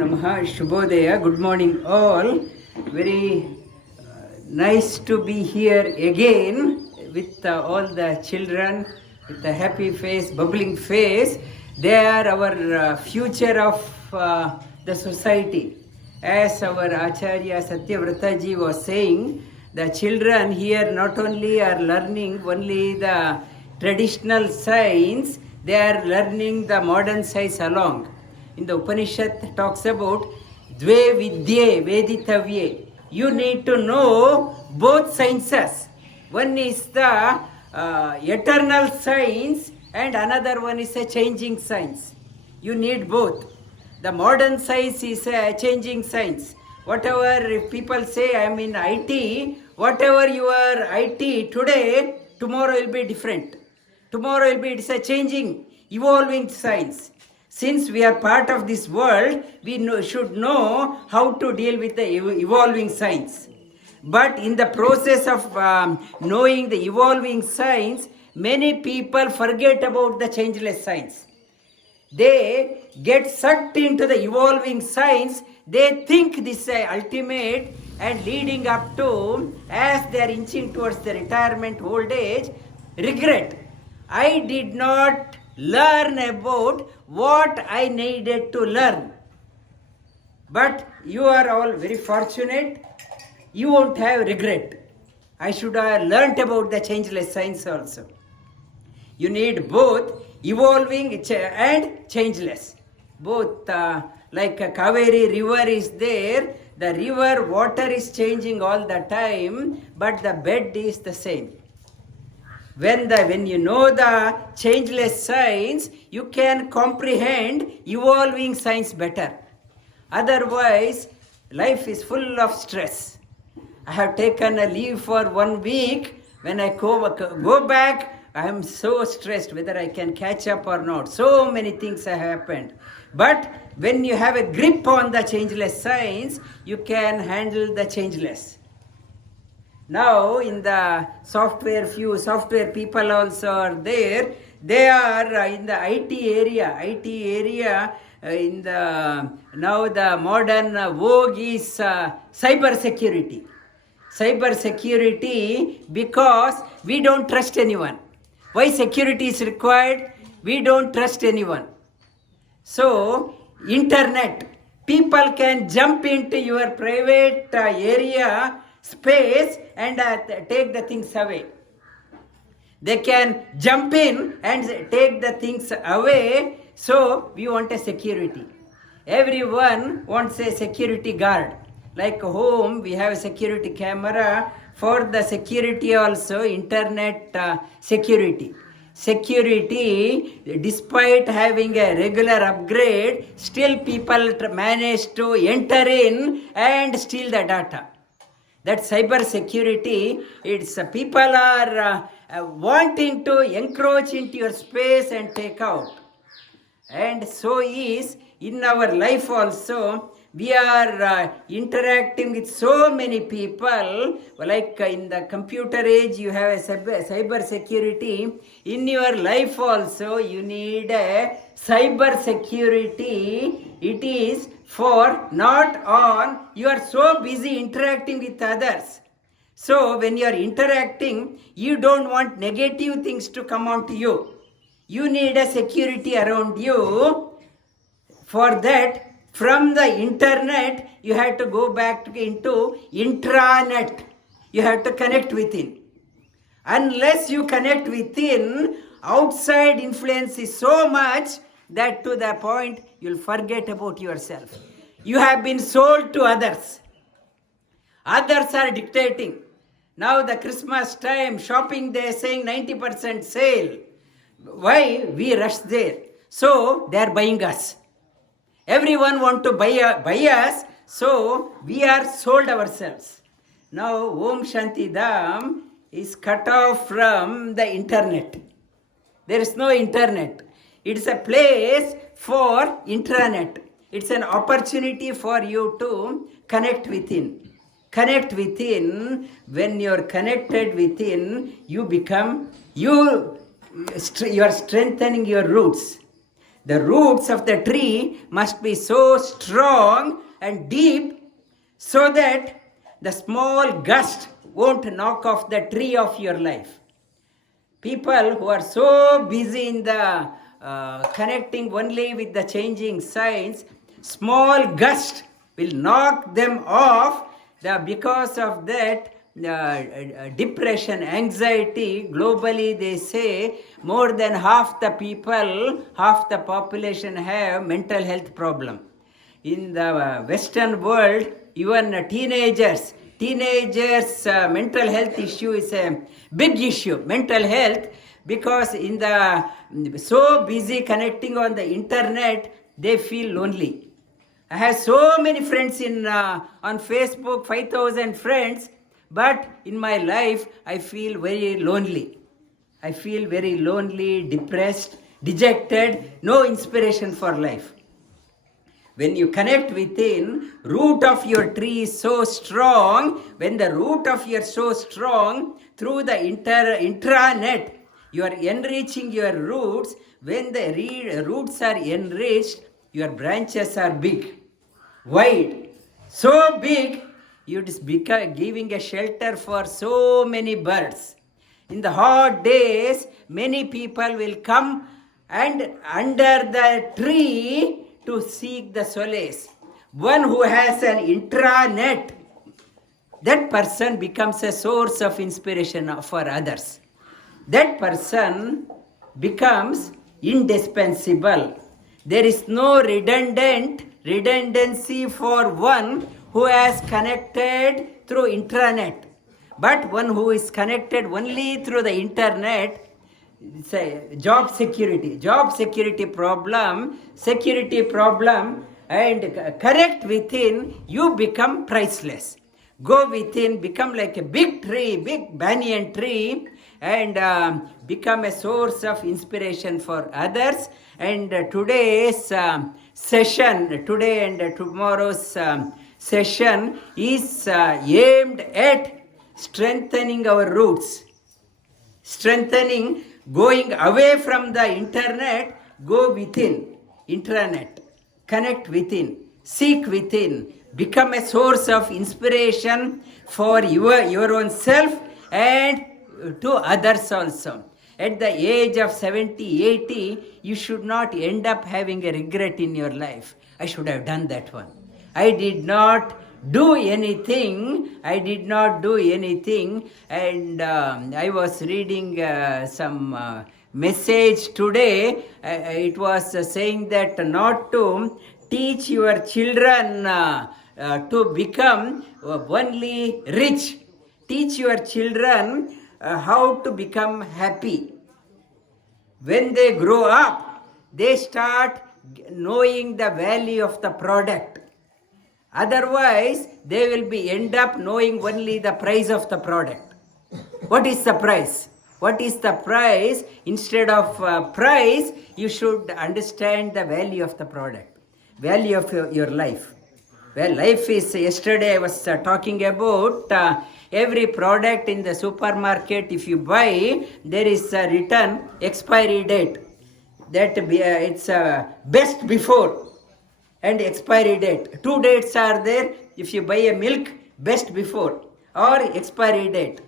Namaha, Shubhodaya. Good morning, all. Very nice to be here again with all the children with a happy face, bubbling face. They are our future of the society. As our Acharya Satyavrataji was saying, the children here not only are learning only the traditional science, they are learning the modern science along. In the Upanishad talks about Dve Vidye Veditavye. You need to know both sciences. One is the eternal science and another one is a changing science. You need both. The modern science is a changing science. Whatever if people say I am in IT, whatever you are IT today, tomorrow will be different. Tomorrow will be, it's a changing, evolving science. Since we are part of this world, we should know how to deal with the evolving science. But in the process of knowing the evolving science, many people forget about the changeless science. They get sucked into the evolving science. They think this is ultimate, and leading up to, as they are inching towards the retirement old age, regret. I did not learn about what I needed to learn. But you are all very fortunate. You won't have regret. I should have learnt about the changeless science also. You need both evolving and changeless. Both like a Kaveri river is there. The river water is changing all the time, but the bed is the same. When you know the changeless science, you can comprehend evolving science better. Otherwise, life is full of stress. I have taken a leave for 1 week. When I go back, I am so stressed whether I can catch up or not. So many things have happened. But when you have a grip on the changeless science, you can handle the changeless. Now in the software, few software people also are there. They are in the IT area. In the now the modern vogue is cyber security. Cyber security, because we don't trust anyone. Why security is required? We don't trust anyone. So internet, people can jump into your private area, space, and take the things away. They can jump in and take the things away. So we want a security. Everyone wants a security guard. Like home, we have a security camera. For the security also, internet security. Security, despite having a regular upgrade, still people manage to enter in and steal the data. That cyber security, it's people are wanting to encroach into your space and take out. And so is in our life also. We are interacting with so many people. Like in the computer age, you have a cyber security. In your life also, you need a cyber security. It is for not on. You are so busy interacting with others. So when you are interacting, you don't want negative things to come on to you. You need a security around you. For that, from the internet, you have to go back into intranet. You have to connect within. Unless you connect within, outside influence is so much that to the point you'll forget about yourself. You have been sold to others. Others are dictating. Now the Christmas time, shopping, they are saying 90% sale. Why? We rush there. So they are buying us. Everyone want to buy us, so we are sold ourselves. Now Om Shanti Dham is cut off from the internet. There is no internet. It is a place for intranet. It's an opportunity for you to connect within. Connect within. When you are connected within, you are strengthening your roots. The roots of the tree must be so strong and deep so that the small gust won't knock off the tree of your life. People who are so busy in the connecting only with the changing signs, small gust will knock them off. Because of that, depression, anxiety, globally they say more than half the people, half the population have mental health problem. In the Western world, even teenagers mental health issue is a big issue, mental health, because in the so busy connecting on the internet, they feel lonely. I have so many friends on Facebook, 5,000 friends, but in my life I feel very lonely. I feel very lonely, depressed, dejected, no inspiration for life. When you connect within, root of your tree is so strong. When the root of your so strong, through the intranet, you are enriching your roots. When the roots are enriched, your branches are big, wide, so big, you just become giving a shelter for so many birds. In the hot days, many people will come and under the tree to seek the solace. One who has an intranet, that person becomes a source of inspiration for others. That person becomes indispensable. There is no redundancy for one who has connected through intranet. But one who is connected only through the internet, say job security problem, and correct within, you become priceless. Go within, become like a big tree, big banyan tree, and become a source of inspiration for others. And today's session, today and tomorrow's session is aimed at strengthening our roots, strengthening, going away from the internet, go within, intranet, connect within, seek within, become a source of inspiration for your own self and to others also. At the age of 70, 80, you should not end up having a regret in your life. I should have done that one. I did not do anything, and I was reading some message today. It was saying that not to teach your children to become only rich. Teach your children how to become happy. When they grow up, they start knowing the value of the product. Otherwise, they will end up knowing only the price of the product. What is the price? What is the price? Instead of price, you should understand the value of the product, value of your life. Well, life is, yesterday I was talking about every product in the supermarket. If you buy, there is a written expiry date. That it's best before and expiry date. Two dates are there. If you buy a milk, best before or expiry date.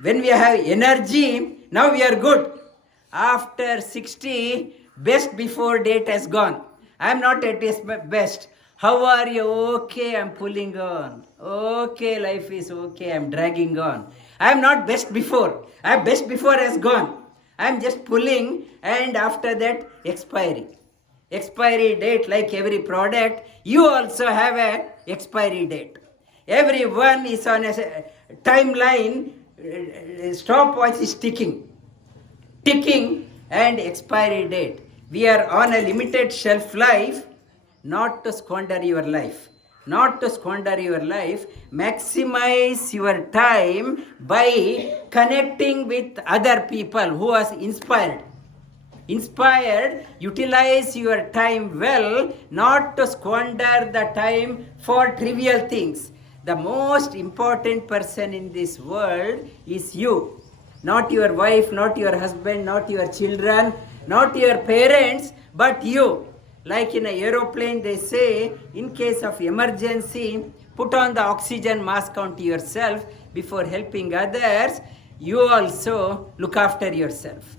When we have energy, now we are good. After 60, best before date has gone. I am not at its best. How are you? Okay, I'm pulling on. Okay, life is okay, I'm dragging on. I am not best before. Best before has gone. I am just pulling, and after that, expiry. Expiry date, like every product, you also have a expiry date. Everyone is on a timeline, stopwatch is ticking, and expiry date. We are on a limited shelf life. Not to squander your life. Not to squander your life. Maximize your time by connecting with other people who are inspired. Utilize your time well, not to squander the time for trivial things. The most important person in this world is you. Not your wife, not your husband, not your children, not your parents, but you. Like in an aeroplane, they say, in case of emergency, put on the oxygen mask onto yourself before helping others. You also look after yourself.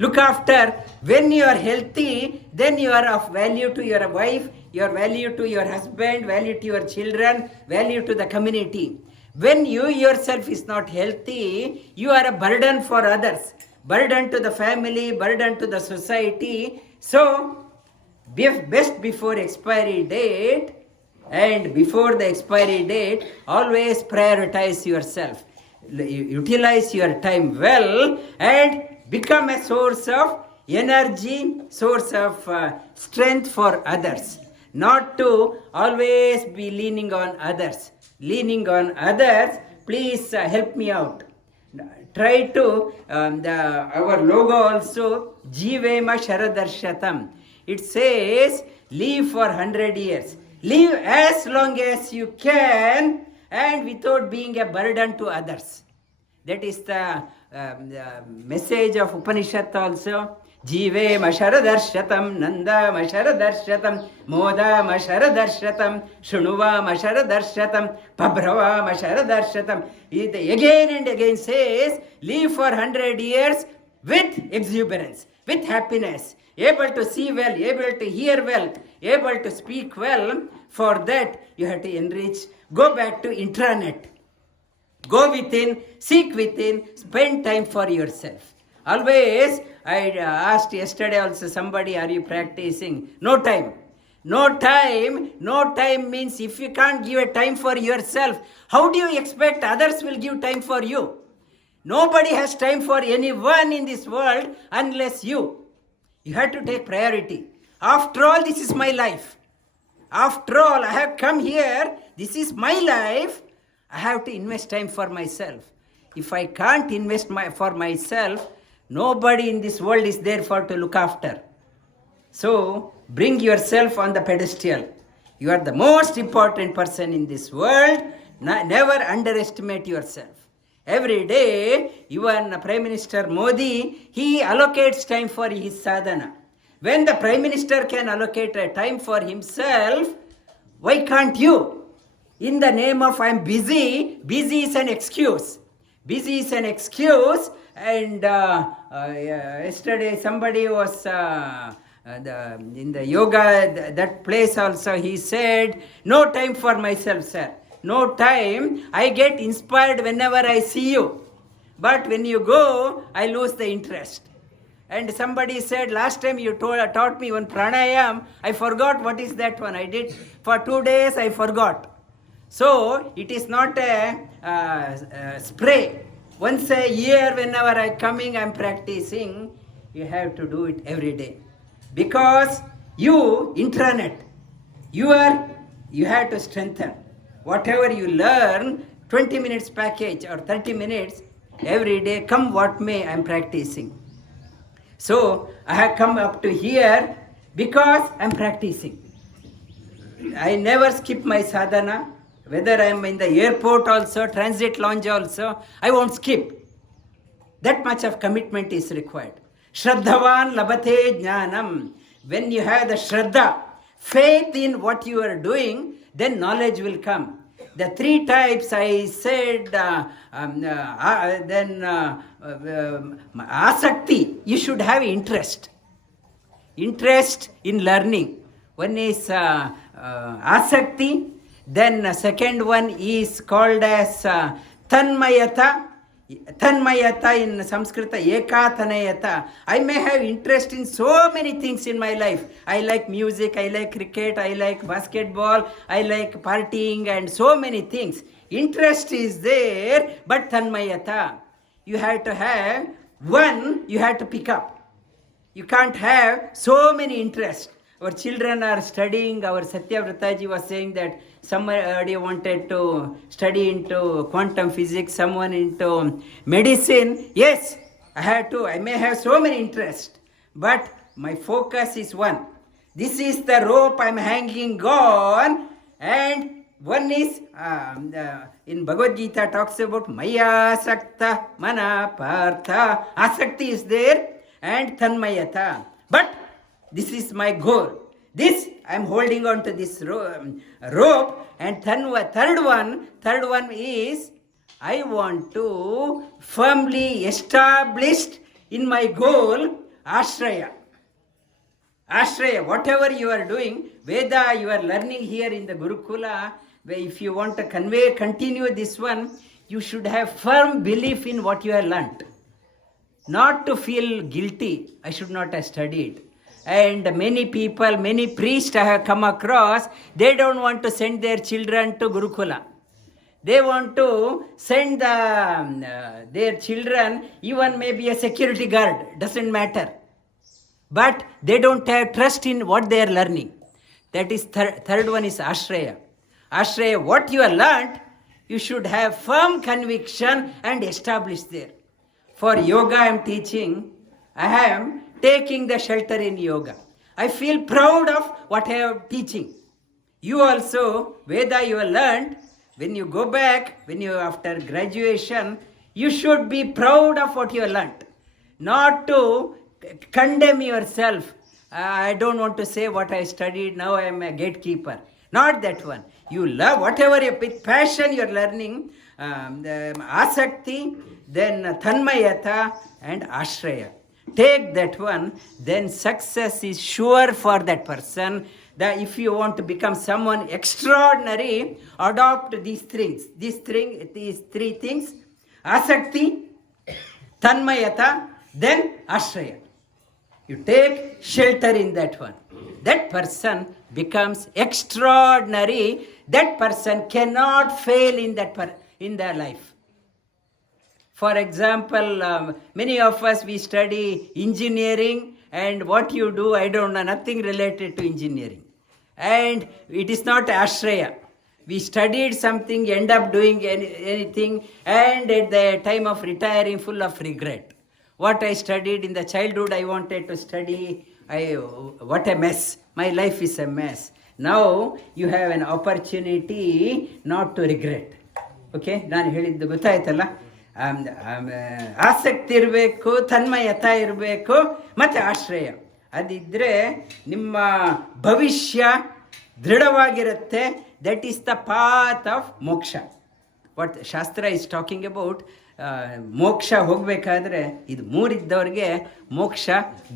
Look after. When you are healthy, then you are of value to your wife, your value to your husband, value to your children, value to the community. When you yourself is not healthy, you are a burden for others, burden to the family, burden to the society. So, best before expiry date, and before the expiry date, always prioritize yourself. Utilize your time well and become a source of energy, source of strength for others. Not to always be leaning on others. Leaning on others, please help me out. Try to, our logo also, Jivema Sharadarshatam. It says, live for 100 years. Live as long as you can and without being a burden to others. That is the message of Upanishad also. Jive Masharadarshatam, Nanda Masharadarshatam, Moda Masharadarshatam, Shunuva Masharadarshatam, Pabrava Masharadarshatam. It again and again says, live for 100 years with exuberance, with happiness, able to see well, able to hear well, able to speak well. For that, you have to enrich. Go back to intranet. Go within, seek within, spend time for yourself. Always, I asked yesterday also somebody, are you practicing? No time. No time. No time means if you can't give a time for yourself, how do you expect others will give time for you? Nobody has time for anyone in this world unless you. You have to take priority. After all, this is my life. After all, I have come here. This is my life. I have to invest time for myself. If I can't invest for myself, nobody in this world is there for to look after. So, bring yourself on the pedestal. You are the most important person in this world. Never underestimate yourself. Every day, even Prime Minister Modi, he allocates time for his sadhana. When the Prime Minister can allocate a time for himself, why can't you? In the name of I'm busy, busy is an excuse. Busy is an excuse. And yesterday somebody was in the yoga, that place also, he said, no time for myself, sir. No time. I get inspired whenever I see you. But when you go, I lose the interest. And somebody said, last time you taught me one pranayam, I forgot what is that one. I did for 2 days, I forgot. So, it is not a spray. Once a year, whenever I'm coming, I'm practicing. You have to do it every day. Because you, intranet, you have to strengthen. Whatever you learn, 20 minutes package or 30 minutes, every day, come what may, I'm practicing. So, I have come up to here because I'm practicing. I never skip my sadhana. Whether I am in the airport also, transit lounge also, I won't skip. That much of commitment is required. Shraddhavan labate jnanam. When you have the shraddha, faith in what you are doing, then knowledge will come. The 3 types I said, asakti, you should have interest. Interest in learning. One is asakti. Then second one is called as tanmayata. Tanmayata in Sanskrita, ekatanayata. I may have interest in so many things in my life. I like music, I like cricket, I like basketball, I like partying and so many things. Interest is there, but tanmayata. You have to have one, you have to pick up. You can't have so many interests. Our children are studying, our Satyavrataji was saying that somebody wanted to study into quantum physics, someone into medicine. Yes, I may have so many interests, but my focus is one. This is the rope I'm hanging on, and one is in Bhagavad Gita talks about Maya Sakta Mana Partha. Asakti is there and Tanmayata. But this is my goal. This I am holding on to this rope. And third one is I want to firmly established in my goal Ashraya. Ashraya, whatever you are doing, Veda you are learning here in the Gurukula, where if you want to continue this one, you should have firm belief in what you have learnt. Not to feel guilty, I should not have studied. And many people, many priests I have come across, they don't want to send their children to Gurukula. They want to send their children, even maybe a security guard, doesn't matter. But they don't have trust in what they are learning. That is third one is Ashraya. Ashraya, what you have learned, you should have firm conviction and establish there. For yoga I am teaching, I am taking the shelter in yoga. I feel proud of what I am teaching. You also, Veda you have learned, when you go back, when you after graduation, you should be proud of what you have learned. Not to condemn yourself. I don't want to say what I studied, now I am a gatekeeper. Not that one. You love whatever with passion you are learning, Asakti, then Tanmayata and Ashraya. Take that one, then success is sure for that person. That if you want to become someone extraordinary, adopt these things. These three things, Asakti, Tanmayata, then Ashraya. You take shelter in that one. That person becomes extraordinary. That person cannot fail in in their life. For example, many of us, we study engineering, and what you do, I don't know, nothing related to engineering. And it is not Ashraya. We studied something, end up doing anything, and at the time of retiring, full of regret. What I studied in the childhood, I wanted to study. What a mess. My life is a mess. Now you have an opportunity not to regret. Okay? ನಾನು ಹೇಳಿದ್ದು ಗೊತ್ತಾಯ್ತಲ್ಲ? ಆಸಕ್ತಿ ಇರಬೇಕು, ತನ್ಮಯತ ಇರಬೇಕು, ಮತ್ತು ಆಶ್ರಯ. ಅದಿದ್ದರೆ ನಿಮ್ಮ ಭವಿಷ್ಯ ದೃಢವಾಗಿರುತ್ತೆ. That is the path of moksha. What shastra is talking about, moksha ಹೋಗಬೇಕಾದ್ರೆ ಇದು ಮೂರಿದ್ದವ್ರಿಗೆ ಮೋಕ್ಷ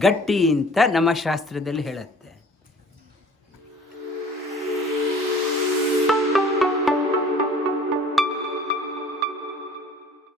ಗಟ್ಟಿ ಅಂತ ನಮ್ಮ ಶಾಸ್ತ್ರದಲ್ಲಿ ಹೇಳುತ್ತೆ.